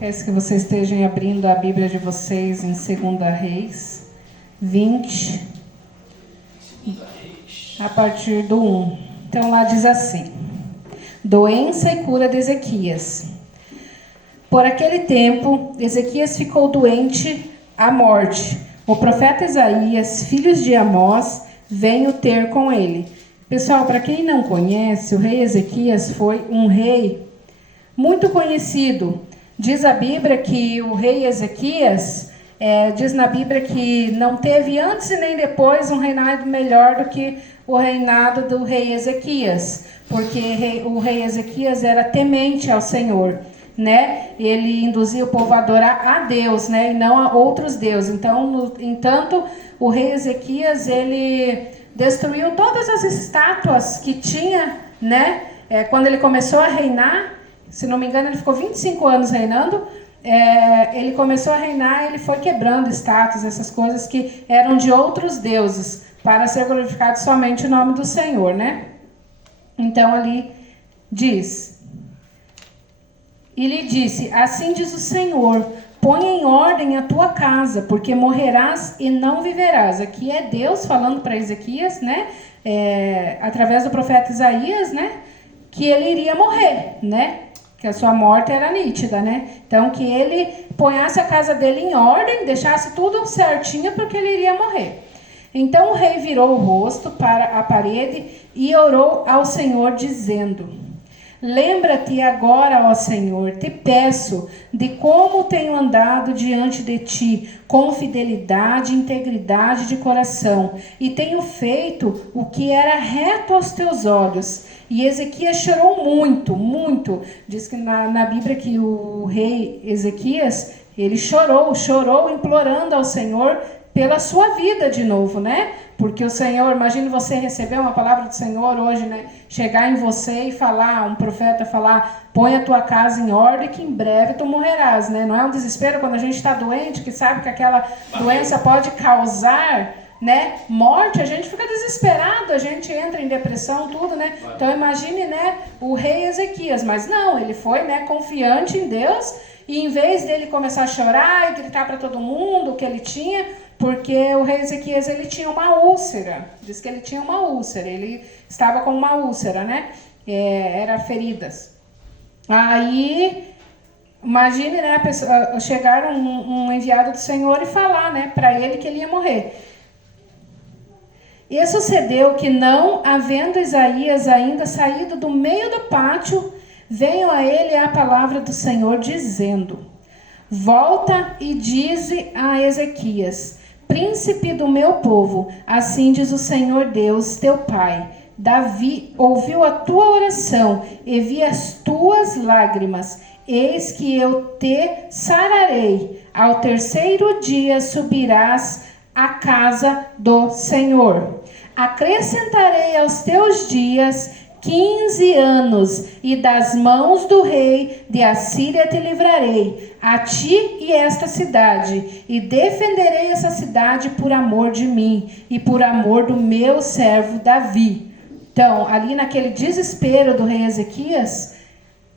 Peço que vocês estejam abrindo a Bíblia de vocês em 2 Reis 20, a partir do 1. Então lá diz assim: doença e cura de Ezequias. Por aquele tempo, Ezequias ficou doente à morte. O profeta Isaías, filho de Amós, veio ter com ele. Pessoal, para quem não conhece, o rei Ezequias foi um rei muito conhecido. Diz a Bíblia que o rei Ezequias, diz na Bíblia que não teve antes e nem depois um reinado melhor do que o reinado do rei Ezequias, porque o rei Ezequias era temente ao Senhor, né? Ele induzia o povo a adorar a Deus, né? E não a outros deuses. Então, entanto, o rei Ezequias, ele destruiu todas as estátuas que tinha, né? Quando ele começou a reinar, se não me engano, ele ficou 25 anos reinando. Ele começou a reinar, ele foi quebrando estátuas, essas coisas que eram de outros deuses, para ser glorificado somente o nome do Senhor, né? Então ali diz: e lhe disse, assim diz o Senhor, põe em ordem a tua casa, porque morrerás e não viverás. Aqui é Deus falando para Ezequias, né? Através do profeta Isaías, né? Que ele iria morrer, né? Que a sua morte era nítida, né? Então, que ele ponhasse a casa dele em ordem, deixasse tudo certinho, porque ele iria morrer. Então, o rei virou o rosto para a parede e orou ao Senhor, dizendo: lembra-te agora, ó Senhor, te peço, de como tenho andado diante de ti, com fidelidade e integridade de coração, e tenho feito o que era reto aos teus olhos. E Ezequias chorou muito, muito. Diz que na Bíblia que o rei Ezequias, ele chorou implorando ao Senhor pela sua vida de novo, né? Porque o Senhor, imagine você receber uma palavra do Senhor hoje, né? Chegar em você e falar, um profeta falar, põe a tua casa em ordem que em breve tu morrerás, né? Não é um desespero quando a gente está doente, que sabe que aquela doença pode causar, né, morte, a gente fica desesperado, a gente entra em depressão, tudo, né? Então imagine, né, o rei Ezequias, mas não, ele foi, né, confiante em Deus, e em vez dele começar a chorar e gritar para todo mundo o que ele tinha, porque o rei Ezequias, ele tinha uma úlcera, diz que ele tinha uma úlcera, ele estava com uma úlcera, né, era feridas. Aí, imagine, né, chegar um enviado do Senhor e falar, né, para ele que ele ia morrer. E sucedeu que, não havendo Isaías ainda saído do meio do pátio, veio a ele a palavra do Senhor, dizendo: volta e dize a Ezequias, príncipe do meu povo, assim diz o Senhor Deus, teu pai, Davi ouviu a tua oração e vi as tuas lágrimas. Eis que eu te sararei. Ao terceiro dia subirás à casa do Senhor. Acrescentarei aos teus dias 15 anos, e das mãos do rei de Assíria te livrarei, a ti e esta cidade, e defenderei essa cidade por amor de mim, e por amor do meu servo Davi. Então, ali naquele desespero do rei Ezequias,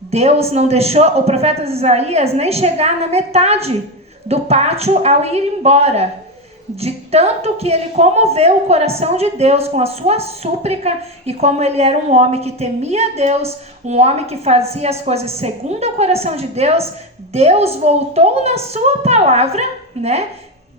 Deus não deixou o profeta Isaías nem chegar na metade do pátio ao ir embora. De tanto que ele comoveu o coração de Deus com a sua súplica, e como ele era um homem que temia a Deus, um homem que fazia as coisas segundo o coração de Deus, Deus voltou na sua palavra, né?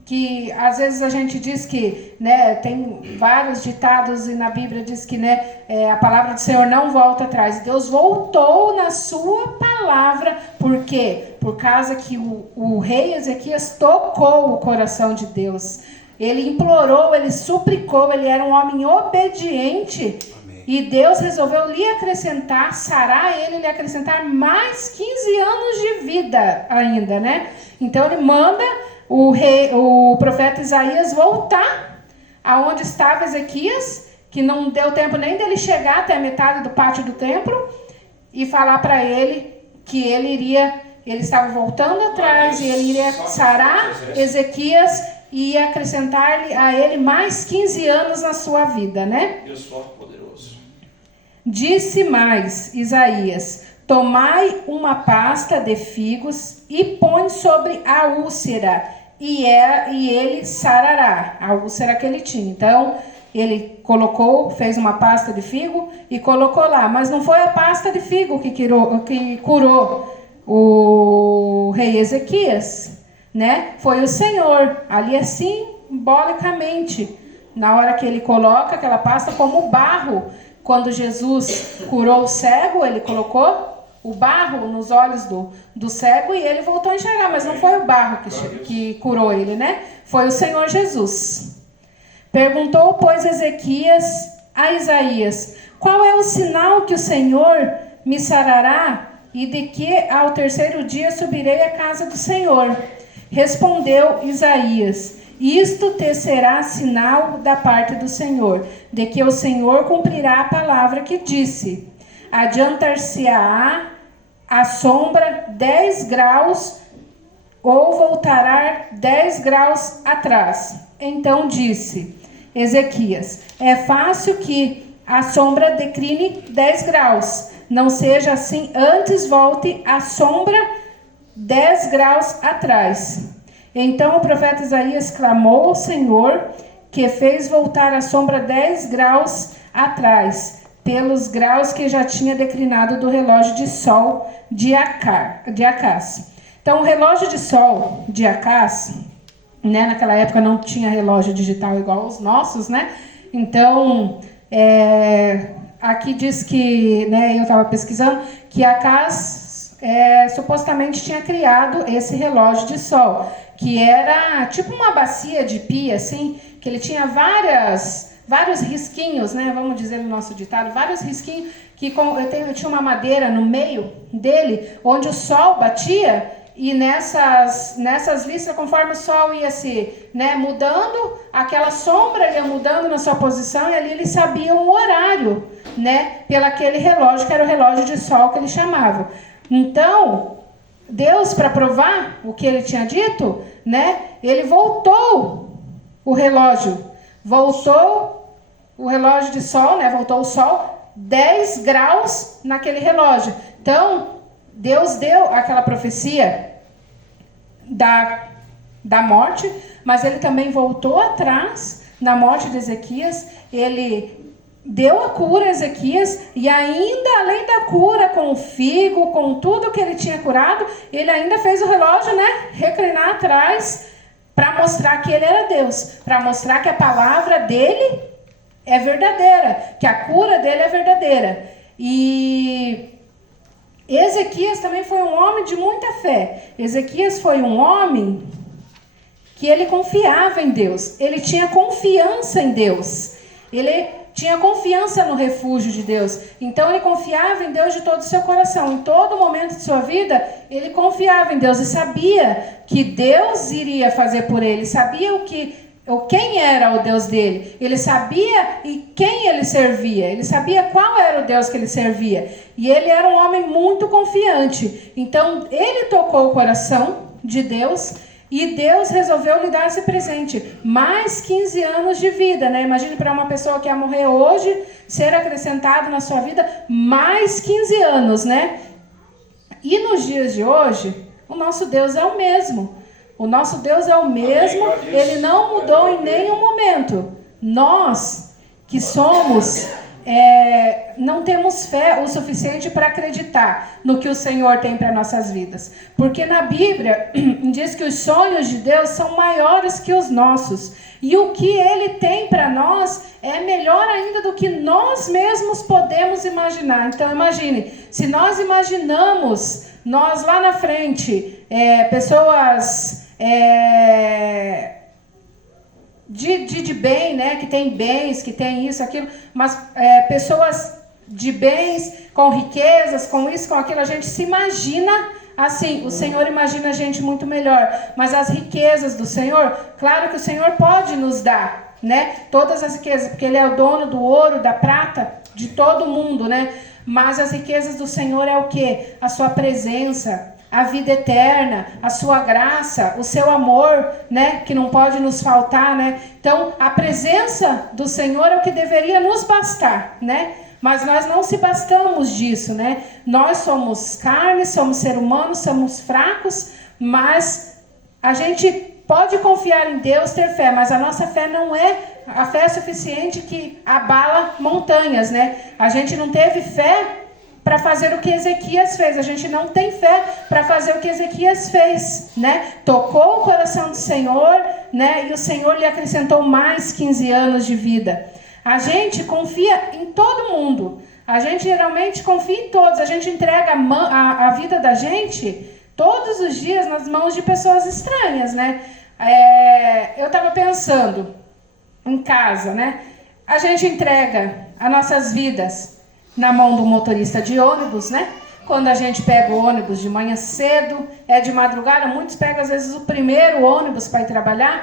Que às vezes a gente diz que, né, tem vários ditados e na Bíblia diz que, né, a palavra do Senhor não volta atrás. Deus voltou na sua palavra, por quê? Por causa que o rei Ezequias tocou o coração de Deus. Ele implorou, ele suplicou, ele era um homem obediente. Amém. E Deus resolveu lhe acrescentar, sarar ele, lhe acrescentar mais 15 anos de vida ainda, né? Então ele manda o profeta Isaías voltar aonde estava Ezequias, que não deu tempo nem dele chegar até a metade do pátio do templo, e falar para ele que ele estava voltando atrás e ele iria sarar Ezequias e ia acrescentar a ele mais 15 anos na sua vida, né? Deus forte e poderoso. Disse mais Isaías: tomai uma pasta de figos e põe sobre a úlcera, e ele sarará, a úlcera que ele tinha. Então, ele fez uma pasta de figo e colocou lá, mas não foi a pasta de figo que curou o rei Ezequias, né? Foi o Senhor, ali assim, simbolicamente, na hora que ele coloca aquela pasta como barro. Quando Jesus curou o cego, ele colocou o barro nos olhos do cego e ele voltou a enxergar, mas não foi o barro que curou ele, né? Foi o Senhor Jesus. Perguntou, pois, Ezequias a Isaías: qual é o sinal que o Senhor me sarará e de que ao terceiro dia subirei à casa do Senhor? Respondeu Isaías: isto te será sinal da parte do Senhor, de que o Senhor cumprirá a palavra que disse: adiantar-se-á a sombra 10 graus ou voltará 10 graus atrás. Então disse Ezequias: é fácil que a sombra decline 10 graus. Não seja assim, antes volte a sombra 10 graus atrás. Então o profeta Isaías clamou ao Senhor, que fez voltar a sombra 10 graus atrás, pelos graus que já tinha declinado do relógio de sol de Acás. Então o relógio de sol de Acás, né, naquela época não tinha relógio digital igual os nossos, né? Então, aqui diz que, né, eu estava pesquisando, que Acás supostamente tinha criado esse relógio de sol, que era tipo uma bacia de pia, assim, que ele tinha vários risquinhos, né, vamos dizer no nosso ditado, vários risquinhos, que tinha uma madeira no meio dele, onde o sol batia, e nessas listras, conforme o sol ia se, né, mudando, aquela sombra ia mudando na sua posição, e ali ele sabia um horário, né, pelo aquele relógio, que era o relógio de sol que ele chamava. Então, Deus, para provar o que ele tinha dito, né, ele voltou o relógio de sol, né, voltou o sol 10 graus naquele relógio. Então, Deus deu aquela profecia da morte, mas ele também voltou atrás na morte de Ezequias. Ele deu a cura a Ezequias, e ainda além da cura com o figo, com tudo que ele tinha curado, ele ainda fez o relógio, né, reclinar atrás, para mostrar que ele era Deus, para mostrar que a palavra dele é verdadeira, que a cura dele é verdadeira. E Ezequias também foi um homem de muita fé. Ezequias foi um homem que ele confiava em Deus, ele tinha confiança em Deus, ele tinha confiança no refúgio de Deus. Então ele confiava em Deus de todo o seu coração. Em todo momento de sua vida, ele confiava em Deus e sabia que Deus iria fazer por ele. Sabia quem era o Deus dele. Ele sabia e quem ele servia. Ele sabia qual era o Deus que ele servia. E ele era um homem muito confiante. Então ele tocou o coração de Deus, e Deus resolveu lhe dar esse presente. Mais 15 anos de vida, né? Imagine para uma pessoa que ia morrer hoje, ser acrescentado na sua vida mais 15 anos, né? E nos dias de hoje, o nosso Deus é o mesmo. O nosso Deus é o mesmo, ele não mudou em nenhum momento. Nós que somos, não temos fé o suficiente para acreditar no que o Senhor tem para nossas vidas. Porque na Bíblia diz que os sonhos de Deus são maiores que os nossos. E o que Ele tem para nós é melhor ainda do que nós mesmos podemos imaginar. Então imagine, se nós imaginamos, nós lá na frente, pessoas de bem, né, que tem bens, que tem isso, aquilo, mas pessoas de bens, com riquezas, com isso, com aquilo, a gente se imagina assim. O Senhor imagina a gente muito melhor, mas as riquezas do Senhor, claro que o Senhor pode nos dar, né, todas as riquezas, porque Ele é o dono do ouro, da prata, de todo mundo, né, mas as riquezas do Senhor é o quê? A sua presença, a vida eterna, a sua graça, o seu amor, né, que não pode nos faltar, né? Então, a presença do Senhor é o que deveria nos bastar, né? Mas nós não se bastamos disso, né? Nós somos carne, somos ser humanos, somos fracos, mas a gente pode confiar em Deus, ter fé, mas a nossa fé não é a fé suficiente que abala montanhas, né? A gente não teve fé para fazer o que Ezequias fez. A gente não tem fé para fazer o que Ezequias fez, né? Tocou o coração do Senhor, né? E o Senhor lhe acrescentou mais 15 anos de vida. A gente confia em todo mundo. A gente geralmente confia em todos. A gente entrega a vida da gente todos os dias nas mãos de pessoas estranhas, né? Eu estava pensando em casa, né? A gente entrega as nossas vidas na mão do motorista de ônibus, né? Quando a gente pega o ônibus de manhã cedo, de madrugada, muitos pegam às vezes o primeiro ônibus para ir trabalhar.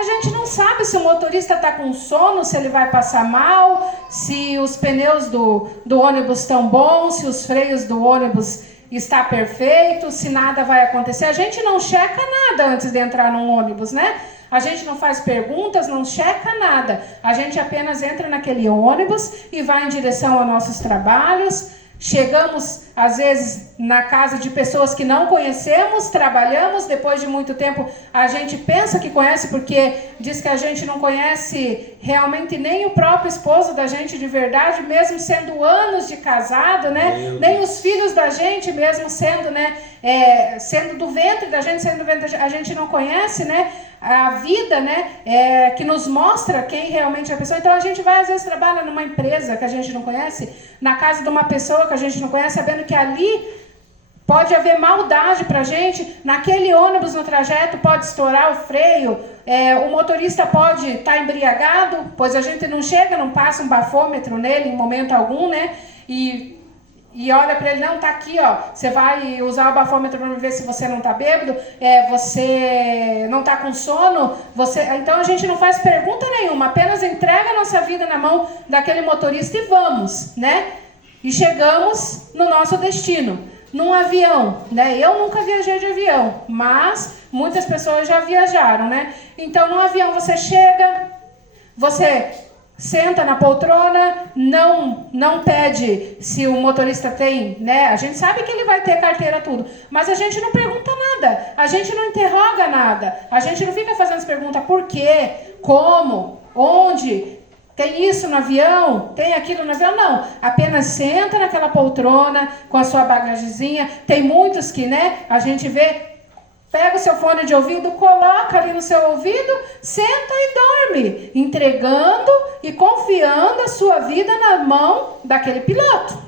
A gente não sabe se o motorista está com sono, se ele vai passar mal, se os pneus do ônibus estão bons, se os freios do ônibus está perfeito, se nada vai acontecer. A gente não checa nada antes de entrar num ônibus, né? A gente não faz perguntas, não checa nada. A gente apenas entra naquele ônibus e vai em direção aos nossos trabalhos. Chegamos, às vezes, na casa de pessoas que não conhecemos, trabalhamos, depois de muito tempo a gente pensa que conhece, porque diz que a gente não conhece realmente nem o próprio esposo da gente de verdade, mesmo sendo anos de casado, né? Nem os filhos da gente, mesmo sendo, né, sendo do ventre da gente, sendo do ventre da gente, a gente não conhece, né? A vida, né, que nos mostra quem realmente é a pessoa. Então a gente vai, às vezes, trabalha numa empresa que a gente não conhece, na casa de uma pessoa que a gente não conhece, sabendo que ali pode haver maldade pra gente. Naquele ônibus, no trajeto, pode estourar o freio, o motorista pode estar embriagado, pois a gente não chega, não passa um bafômetro nele em momento algum, né, e olha para ele, não, tá aqui, ó, você vai usar o bafômetro para ver se você não tá bêbado, você não tá com sono, então a gente não faz pergunta nenhuma, apenas entrega a nossa vida na mão daquele motorista e vamos, né? E chegamos no nosso destino, num avião, né? Eu nunca viajei de avião, mas muitas pessoas já viajaram, né? Então, no avião você chega, você senta na poltrona, não pede se o motorista tem, né? A gente sabe que ele vai ter carteira, tudo, mas a gente não pergunta nada, a gente não interroga nada, a gente não fica fazendo as perguntas por quê, como, onde, tem isso no avião, tem aquilo no avião, não. Apenas senta naquela poltrona com a sua bagagezinha. Tem muitos que, né, a gente vê, pega o seu fone de ouvido, coloca ali no seu ouvido, senta e dorme, entregando e confiando a sua vida na mão daquele piloto,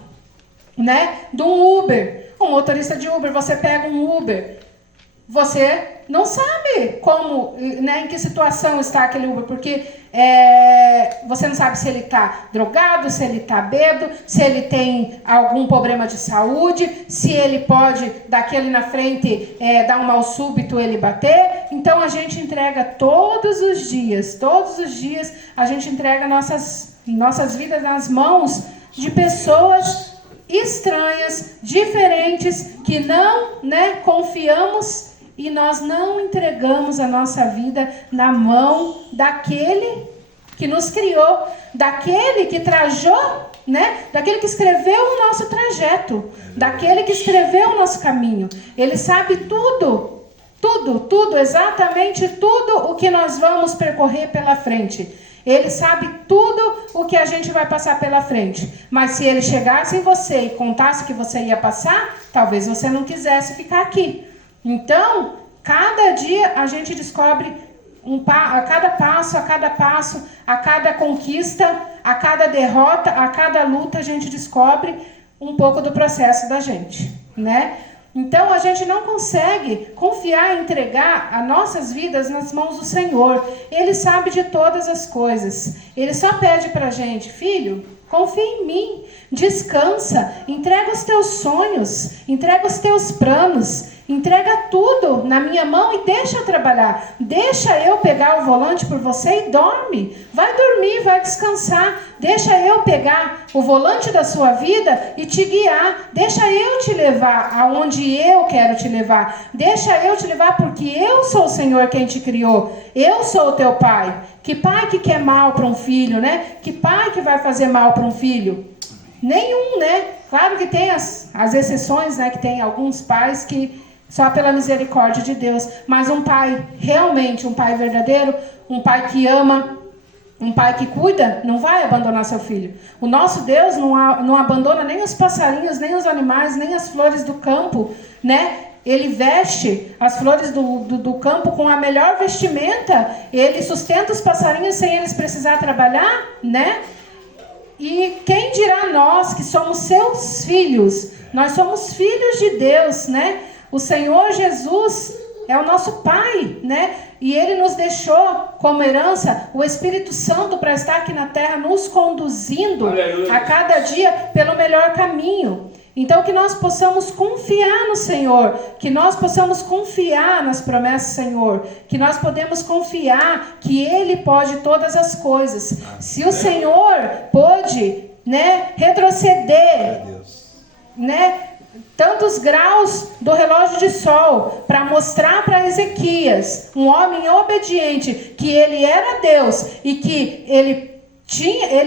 né? De um Uber, um motorista de Uber, você pega um Uber, você não sabe como, né, em que situação está aquele Uber, porque você não sabe se ele está drogado, se ele está bêbado, se ele tem algum problema de saúde, se ele pode, daqui ali na frente, dar um mal súbito, ele bater. Então a gente entrega todos os dias, a gente entrega nossas vidas nas mãos de pessoas estranhas, diferentes, que não, né, confiamos. E nós não entregamos a nossa vida na mão daquele que nos criou, daquele que trajou, né? Daquele que escreveu o nosso trajeto, daquele que escreveu o nosso caminho. Ele sabe tudo, exatamente tudo o que nós vamos percorrer pela frente. Ele sabe tudo o que a gente vai passar pela frente. Mas se ele chegasse em você e contasse que você ia passar, talvez você não quisesse ficar aqui. Então, cada dia a gente descobre a cada passo, a cada conquista, a cada derrota, a cada luta, a gente descobre um pouco do processo da gente, né? Então, a gente não consegue confiar e entregar as nossas vidas nas mãos do Senhor. Ele sabe de todas as coisas. Ele só pede pra gente, filho, confia em mim, descansa, entrega os teus sonhos, entrega os teus planos, entrega tudo na minha mão e deixa eu trabalhar. Deixa eu pegar o volante por você e dorme. Vai dormir, vai descansar. Deixa eu pegar o volante da sua vida e te guiar. Deixa eu te levar aonde eu quero te levar. Deixa eu te levar porque eu sou o Senhor quem te criou. Eu sou o teu pai. Que pai que quer mal para um filho, né? Que pai que vai fazer mal para um filho? Nenhum, né? Claro que tem as exceções, né? Que tem alguns pais que só pela misericórdia de Deus. Mas um pai, realmente, um pai verdadeiro, um pai que ama, um pai que cuida, não vai abandonar seu filho. O nosso Deus não abandona nem os passarinhos, nem os animais, nem as flores do campo, né? Ele veste as flores do campo com a melhor vestimenta. Ele sustenta os passarinhos sem eles precisar trabalhar, né? E quem dirá nós que somos seus filhos? Nós somos filhos de Deus, né? O Senhor Jesus é o nosso Pai, né? E Ele nos deixou como herança o Espírito Santo para estar aqui na terra nos conduzindo a cada dia pelo melhor caminho. Então que nós possamos confiar no Senhor, que nós possamos confiar nas promessas do Senhor, que nós podemos confiar que Ele pode todas as coisas. Se o Senhor pôde, né, retroceder, né, tantos graus do relógio de sol para mostrar para Ezequias, um homem obediente, que ele era Deus e que ele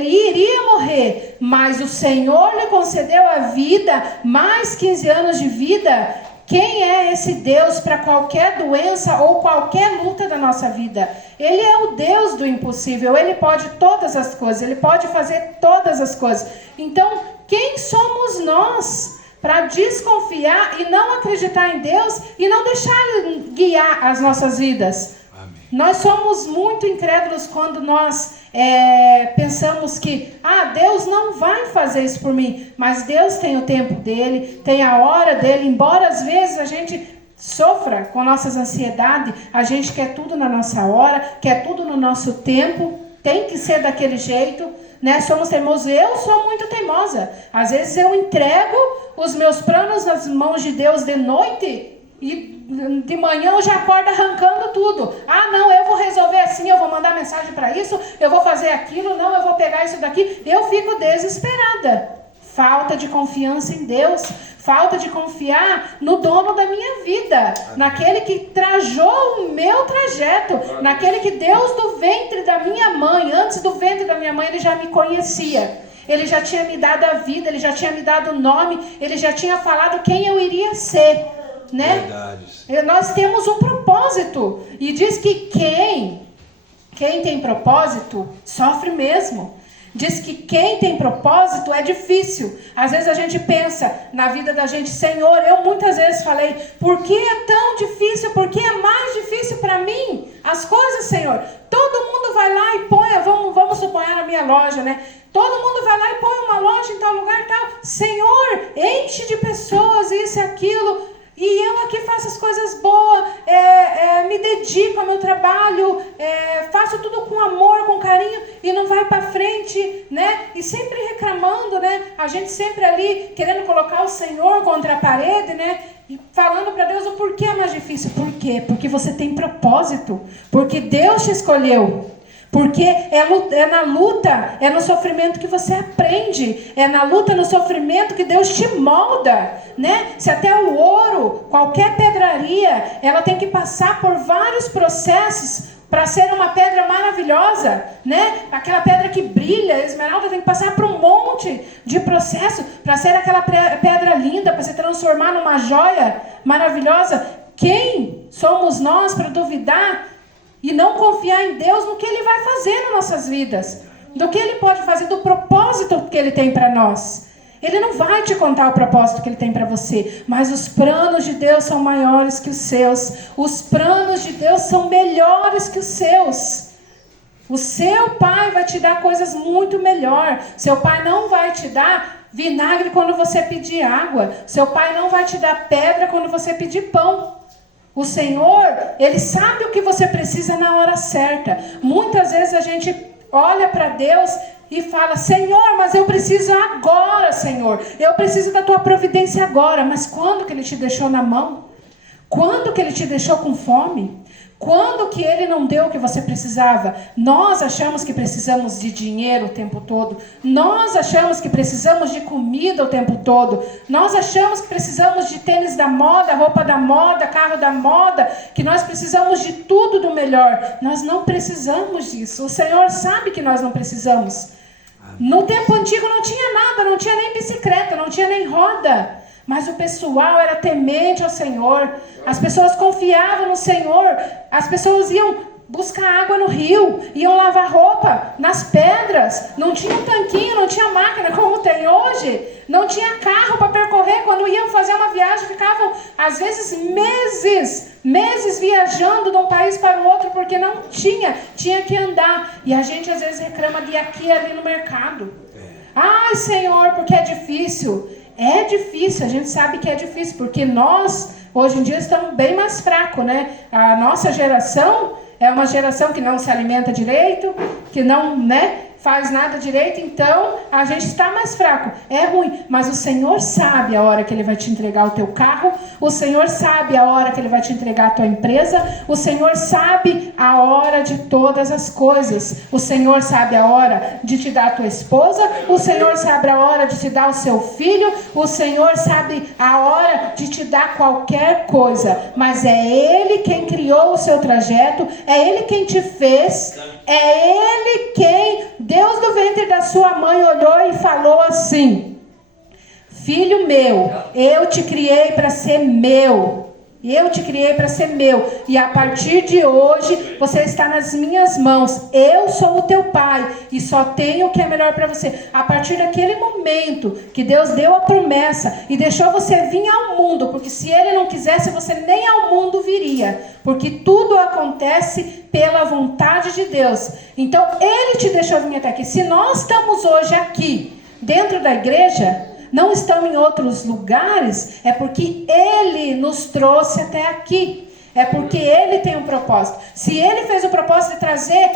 iria morrer, mas o Senhor lhe concedeu a vida, mais 15 anos de vida. Quem é esse Deus para qualquer doença ou qualquer luta da nossa vida? Ele é o Deus do impossível, Ele pode todas as coisas, Ele pode fazer todas as coisas. Então, quem somos nós para desconfiar e não acreditar em Deus e não deixar Ele guiar as nossas vidas? Amém. Nós somos muito incrédulos quando nós pensamos que Deus não vai fazer isso por mim, mas Deus tem o tempo dele, tem a hora dele, embora às vezes a gente sofra com nossas ansiedades, a gente quer tudo na nossa hora, quer tudo no nosso tempo, tem que ser daquele jeito, né? Somos teimosos. Eu sou muito teimosa. Às vezes eu entrego os meus planos nas mãos de Deus de noite e de manhã eu já acordo arrancando tudo. Não, eu vou resolver assim, eu vou mandar mensagem para isso, eu vou fazer aquilo, não, eu vou pegar isso daqui. Eu fico desesperada. Falta de confiança em Deus, falta de confiar no dono da minha vida, naquele que trajou o meu trajeto, naquele que Deus do ventre da minha mãe, antes do ventre da minha mãe, Ele já me conhecia. Ele já tinha me dado a vida, Ele já tinha me dado o nome, Ele já tinha falado quem eu iria ser, né? Verdade. Nós temos um propósito, e diz que quem tem propósito sofre mesmo. Diz que quem tem propósito é difícil. Às vezes a gente pensa na vida da gente, Senhor, eu muitas vezes falei, por que é tão difícil? Por que é mais difícil para mim as coisas, Senhor? Todo mundo vai lá e põe, vamos supor na minha loja, né? Todo mundo vai lá e põe uma loja em tal lugar e tal. Senhor, enche de pessoas, isso e aquilo. E eu aqui faço as coisas boas, me dedico ao meu trabalho, faço tudo com amor, com carinho, e não vai para frente, né? E sempre reclamando, né? A gente sempre ali querendo colocar o Senhor contra a parede, né? E falando para Deus o porquê é mais difícil. Por quê? Porque você tem propósito, porque Deus te escolheu. Porque é na luta, é no sofrimento que você aprende. É na luta, no sofrimento que Deus te molda, né? Se até o ouro, qualquer pedraria, ela tem que passar por vários processos para ser uma pedra maravilhosa, né? Aquela pedra que brilha, a esmeralda tem que passar por um monte de processo para ser aquela pedra linda, para se transformar numa joia maravilhosa. Quem somos nós para duvidar e não confiar em Deus no que Ele vai fazer nas nossas vidas, do que Ele pode fazer, do propósito que Ele tem para nós? Ele não vai te contar o propósito que Ele tem para você, mas os planos de Deus são maiores que os seus. Os planos de Deus são melhores que os seus. O seu pai vai te dar coisas muito melhor. Seu pai não vai te dar vinagre quando você pedir água. Seu pai não vai te dar pedra quando você pedir pão. O Senhor, Ele sabe o que você precisa na hora certa. Muitas vezes a gente olha para Deus e fala, Senhor, mas eu preciso agora, Senhor. Eu preciso da Tua providência agora. Mas quando que Ele te deixou na mão? Quando que Ele te deixou com fome? Quando que Ele não deu o que você precisava? Nós achamos que precisamos de dinheiro o tempo todo. Nós achamos que precisamos de comida o tempo todo. Nós achamos que precisamos de tênis da moda, roupa da moda, carro da moda, que nós precisamos de tudo do melhor. Nós não precisamos disso. O Senhor sabe que nós não precisamos. No tempo antigo não tinha nada, não tinha nem bicicleta, não tinha nem roda. Mas o pessoal era temente ao Senhor. As pessoas confiavam no Senhor. As pessoas iam buscar água no rio, iam lavar roupa nas pedras. Não tinha um tanquinho, não tinha máquina como tem hoje. Não tinha carro para percorrer. Quando iam fazer uma viagem, ficavam às vezes meses viajando de um país para o outro, porque não tinha que andar. E a gente às vezes reclama de aqui e ali no mercado. Ai, Senhor, porque é difícil. É difícil, a gente sabe que é difícil, porque nós, hoje em dia, estamos bem mais fracos, né? A nossa geração é uma geração que não se alimenta direito, que não, faz nada direito, então a gente está mais fraco. É ruim, mas o Senhor sabe a hora que Ele vai te entregar o teu carro, o Senhor sabe a hora que Ele vai te entregar a tua empresa, o Senhor sabe a hora de todas as coisas, o Senhor sabe a hora de te dar a tua esposa, o Senhor sabe a hora de te dar o seu filho, o Senhor sabe a hora de te dar qualquer coisa, mas é Ele quem criou o seu trajeto, é Ele quem te fez, é Ele quem, Deus do ventre da sua mãe olhou e falou assim: filho meu, eu te criei para ser meu. Eu te criei para ser meu. E a partir de hoje, você está nas minhas mãos. Eu sou o teu pai e só tenho o que é melhor para você. A partir daquele momento que Deus deu a promessa e deixou você vir ao mundo, porque se Ele não quisesse, você nem ao mundo viria. Porque tudo acontece pela vontade de Deus. Então, Ele te deixou vir até aqui. Se nós estamos hoje aqui, dentro da igreja, não estamos em outros lugares, é porque Ele nos trouxe até aqui. É porque Ele tem um propósito. Se Ele fez o propósito de trazer,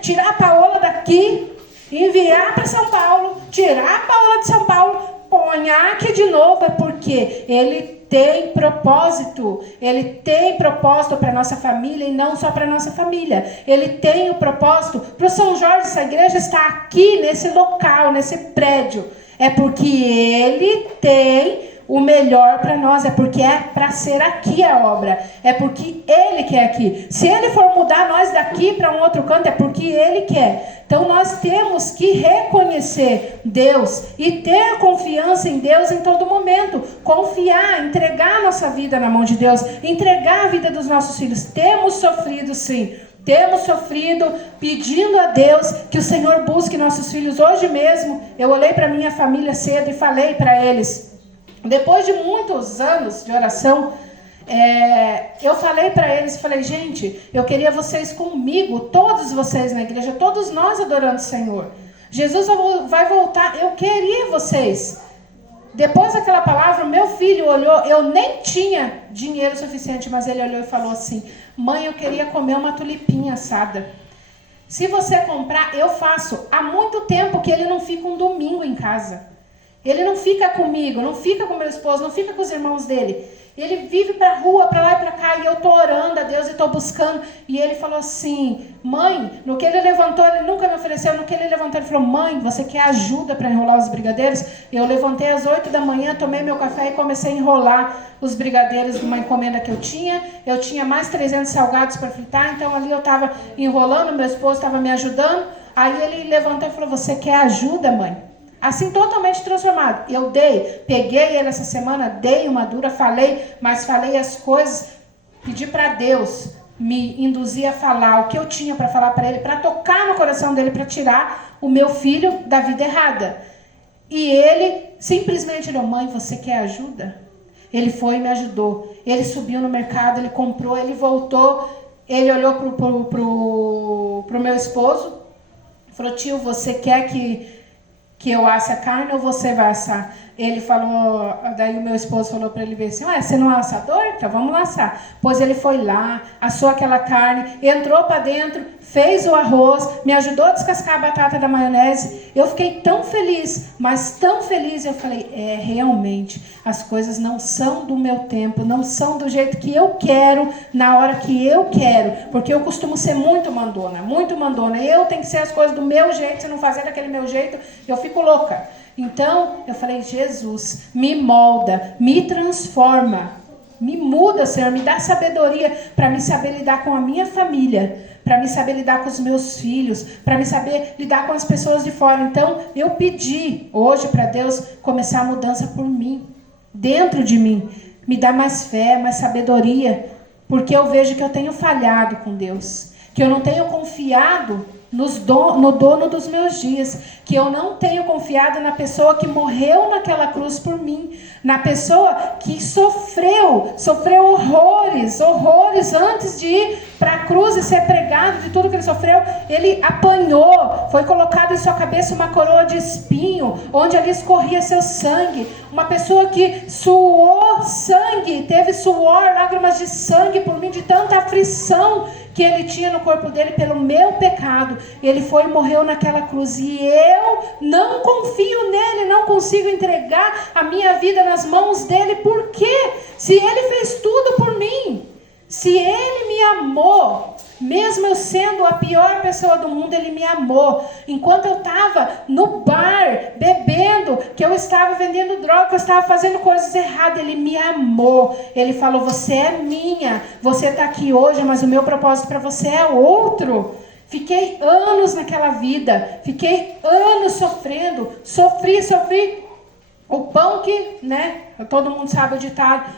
tirar a Paola daqui, enviar para São Paulo, tirar a Paola de São Paulo, ponhar aqui de novo, é porque Ele tem propósito. Ele tem propósito para a nossa família e não só para a nossa família. Ele tem o propósito para o São Jorge. Essa igreja está aqui, nesse local, nesse prédio. É porque Ele tem o melhor para nós. É porque é para ser aqui a obra. É porque Ele quer aqui. Se Ele for mudar nós daqui para um outro canto, é porque Ele quer. Então nós temos que reconhecer Deus e ter confiança em Deus em todo momento. Confiar, entregar a nossa vida na mão de Deus. Entregar a vida dos nossos filhos. Temos sofrido sim. Temos sofrido pedindo a Deus que o Senhor busque nossos filhos. Hoje mesmo eu olhei para minha família cedo e falei para eles, depois de muitos anos de oração, eu falei para eles, falei, gente, eu queria vocês comigo, todos vocês na igreja, todos nós adorando o Senhor. Jesus vai voltar, eu queria vocês. Depois daquela palavra, meu filho olhou, eu nem tinha dinheiro suficiente, mas ele olhou e falou assim, mãe, eu queria comer uma tulipinha assada. Se você comprar, eu faço. Há muito tempo que ele não fica um domingo em casa. Ele não fica comigo, não fica com meu esposo, não fica com os irmãos dele. Ele vive para a rua, para lá e para cá, e eu estou orando a Deus e estou buscando. E ele falou assim, mãe, no que ele levantou, ele nunca me ofereceu, no que ele levantou, ele falou, mãe, você quer ajuda para enrolar os brigadeiros? Eu levantei às 8 da manhã, tomei meu café e comecei a enrolar os brigadeiros de uma encomenda que eu tinha mais 300 salgados para fritar, então ali eu estava enrolando, meu esposo estava me ajudando. Aí ele levantou e falou, você quer ajuda, mãe? Assim, totalmente transformado. Eu peguei ele essa semana, dei uma dura, mas falei as coisas, pedi para Deus me induzir a falar o que eu tinha para falar para ele, para tocar no coração dele, para tirar o meu filho da vida errada. E ele simplesmente falou, mãe, você quer ajuda? Ele foi e me ajudou. Ele subiu no mercado, ele comprou, ele voltou, ele olhou pro meu esposo, falou, tio, você quer que eu asse a carne ou você vai assar? Ele falou, daí o meu esposo falou para ele ver assim, você não é assador? Então vamos lá assar. Pois ele foi lá, assou aquela carne, entrou para dentro, fez o arroz, me ajudou a descascar a batata da maionese. Eu fiquei tão feliz, mas tão feliz. Eu falei, realmente, as coisas não são do meu tempo, não são do jeito que eu quero, na hora que eu quero. Porque eu costumo ser muito mandona. Eu tenho que ser as coisas do meu jeito, se não fazer daquele meu jeito, eu fico louca. Então, eu falei, Jesus, me molda, me transforma. Me muda, Senhor, me dá sabedoria para me saber lidar com a minha família, para me saber lidar com os meus filhos, para me saber lidar com as pessoas de fora. Então, eu pedi hoje para Deus começar a mudança por mim, dentro de mim. Me dá mais fé, mais sabedoria, porque eu vejo que eu tenho falhado com Deus, que eu não tenho confiado no dono dos meus dias, que eu não tenho confiado na pessoa que morreu naquela cruz por mim, na pessoa que sofreu horrores antes de ir para a cruz e ser pregado de tudo que ele sofreu. Ele apanhou, foi colocado em sua cabeça uma coroa de espinho, onde ali escorria seu sangue, uma pessoa que suou sangue, teve suor, lágrimas de sangue por mim, de tanta aflição que ele tinha no corpo dele pelo meu pecado. Ele foi e morreu naquela cruz, e eu não confio nele, não consigo entregar a minha vida nas mãos dele. Por quê? Se ele fez tudo por mim, se ele me amou, mesmo eu sendo a pior pessoa do mundo, ele me amou. Enquanto eu estava no bar, bebendo, que eu estava vendendo droga, que eu estava fazendo coisas erradas, ele me amou. Ele falou, você é minha, você está aqui hoje, mas o meu propósito para você é outro. Fiquei anos naquela vida, fiquei anos sofrendo, sofri. O pão que, todo mundo sabe o ditado,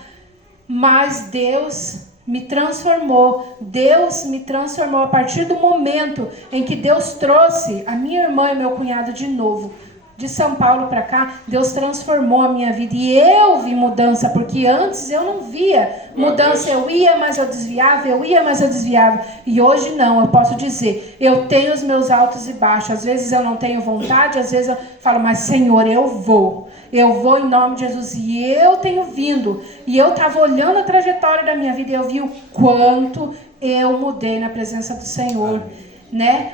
mas Deus me transformou a partir do momento em que Deus trouxe a minha irmã e meu cunhado de novo, de São Paulo para cá. Deus transformou a minha vida e eu vi mudança, porque antes eu não via mudança. Eu ia, mas eu desviava, e hoje não. Eu posso dizer, eu tenho os meus altos e baixos, às vezes eu não tenho vontade, às vezes eu falo, mas Senhor, eu vou em nome de Jesus, e eu tenho vindo, e eu estava olhando a trajetória da minha vida, e eu vi o quanto eu mudei na presença do Senhor,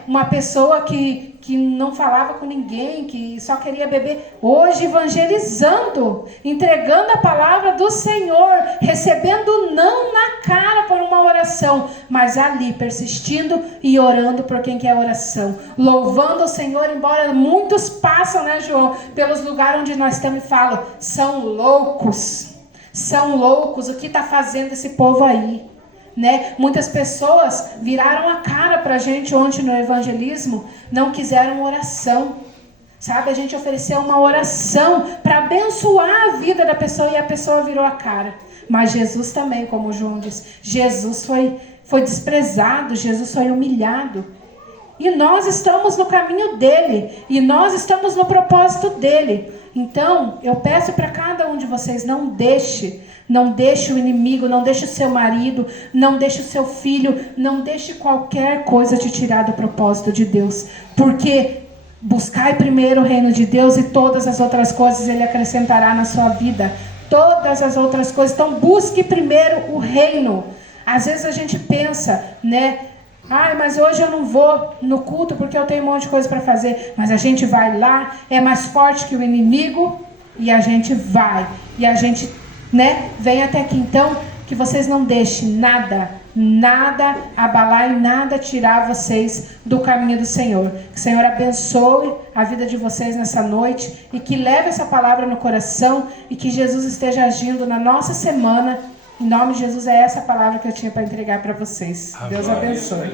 uma pessoa que não falava com ninguém, que só queria beber, hoje evangelizando, entregando a palavra do Senhor, recebendo não na cara por uma oração, mas ali persistindo e orando por quem quer oração, louvando o Senhor, embora muitos passam, João, pelos lugares onde nós estamos e falam, são loucos, o que está fazendo esse povo aí? Muitas pessoas viraram a cara para a gente ontem no evangelismo, não quiseram oração, sabe? A gente ofereceu uma oração para abençoar a vida da pessoa e a pessoa virou a cara. Mas Jesus também, como o João disse, Jesus foi desprezado, Jesus foi humilhado. E nós estamos no caminho dele, e nós estamos no propósito dele. Então, eu peço para cada um de vocês, não deixe o inimigo, não deixe o seu marido, não deixe o seu filho, não deixe qualquer coisa te tirar do propósito de Deus. Porque buscai primeiro o reino de Deus e todas as outras coisas Ele acrescentará na sua vida. Todas as outras coisas. Então, busque primeiro o reino. Às vezes a gente pensa, mas hoje eu não vou no culto porque eu tenho um monte de coisa para fazer. Mas a gente vai lá, é mais forte que o inimigo, e a gente vai. E a gente, vem até aqui. Então, que vocês não deixem nada abalar e nada tirar vocês do caminho do Senhor. Que o Senhor abençoe a vida de vocês nessa noite e que leve essa palavra no coração e que Jesus esteja agindo na nossa semana. Em nome de Jesus, é essa palavra que eu tinha para entregar para vocês. Deus abençoe.